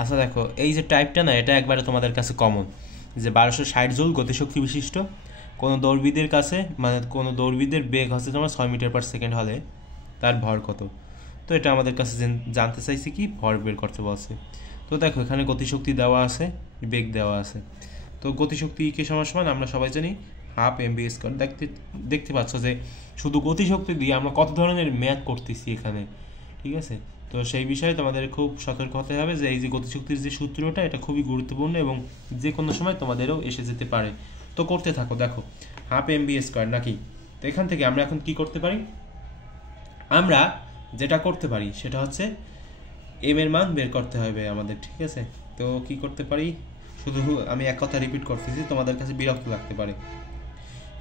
আচ্ছা দেখো, এই যে টাইপটা না, এটা একবারে তোমাদের কাছে কমন, যে 1260 জুল গতিশক্তি বিশিষ্ট কোনো দৌড়বিদের কাছে, মানে কোনো দৌড়বিদের বেগ হচ্ছে তোমার 6 মিটার/সেকেন্ড হলে তার ভর কত। তো এটা আমাদের কাছে জানতে চাইছে কি, ভর বের করতে বলছে। তো দেখো এখানে গতিশক্তি দেওয়া আছে, বেগ দেওয়া আছে। তো গতিশক্তি কে সমান সমান আমরা সবাই জানি হাফ mv²। দেখতে দেখতে পাচ্ছ যে শুধু গতিশক্তি দিয়ে আমরা কত ধরনের ম্যাথ করতেছি এখানে, ঠিক আছে। তো সেই বিষয়ে তোমাদের খুব সতর্ক হতে হবে যে এই যে গতিশক্তির যে সূত্রটা, এটা খুবই গুরুত্বপূর্ণ এবং যে কোনো সময় তোমাদেরও এসে যেতে পারে। তো করতে থাকো। দেখো হাফ mv² নাকি, তো এখান থেকে আমরা এখন কি করতে পারি, আমরা যেটা করতে পারি সেটা হচ্ছে এম এর মান বের করতে হবে আমাদের, ঠিক আছে। তো কি করতে পারি, শুধু আমি এক কথা রিপিট করতেছি, তোমাদের কাছে বিরক্ত লাগতে পারে,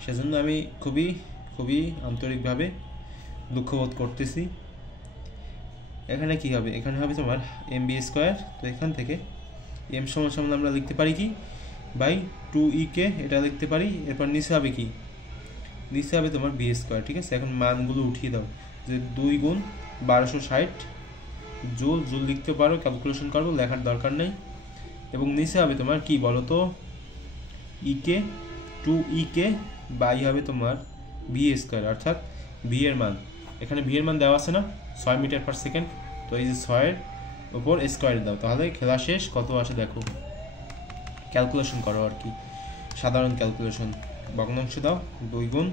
সেজন্য আমি খুবই খুবই আন্তরিকভাবে দুঃখবোধ করতেছি। এখানে কি হবে, এখানে হবে তোমার mv²। তো এখান থেকে এম সমান সমান আমরা লিখতে পারি কি বাই 2e এটা লিখতে পারি। এরপর নিচে হবে কি, নিচে হবে তোমার v², ঠিক আছে। এখন মানগুলো উঠিয়ে দাও, যে 2 গুণ 1260 জুল, জুল লিখতে পারো, ক্যালকুলেশন করবো, লেখার দরকার নেই। এবং নিচে হবে তোমার কি বলো তো, ইকে 2e বাই হবে তোমার v², অর্থাৎ ভি এর মান, এখানে ভি এর মান দেওয়া আছে না 6 মিটার/সেকেন্ড। তো এই যে 6-এর উপর স্কোয়ার দাও, তাহলে খেলা শেষ। কত আসে দেখো, ক্যালকুলেশন করো আর কি, সাধারণ ক্যালকুলেশন। ভগ্নাংশ দাও, 2 গুণ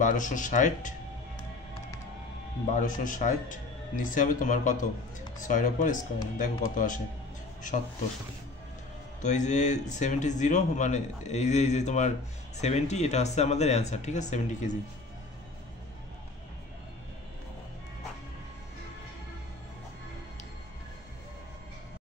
1260 নিচে হবে তোমার কত, 6-এর উপর স্কোয়ার, দেখো কত আসে 70। তো এই যে 70 মানে এই যে তোমার 70, এটা হচ্ছে আমাদের অ্যান্সার, ঠিক আছে, 70 কেজি।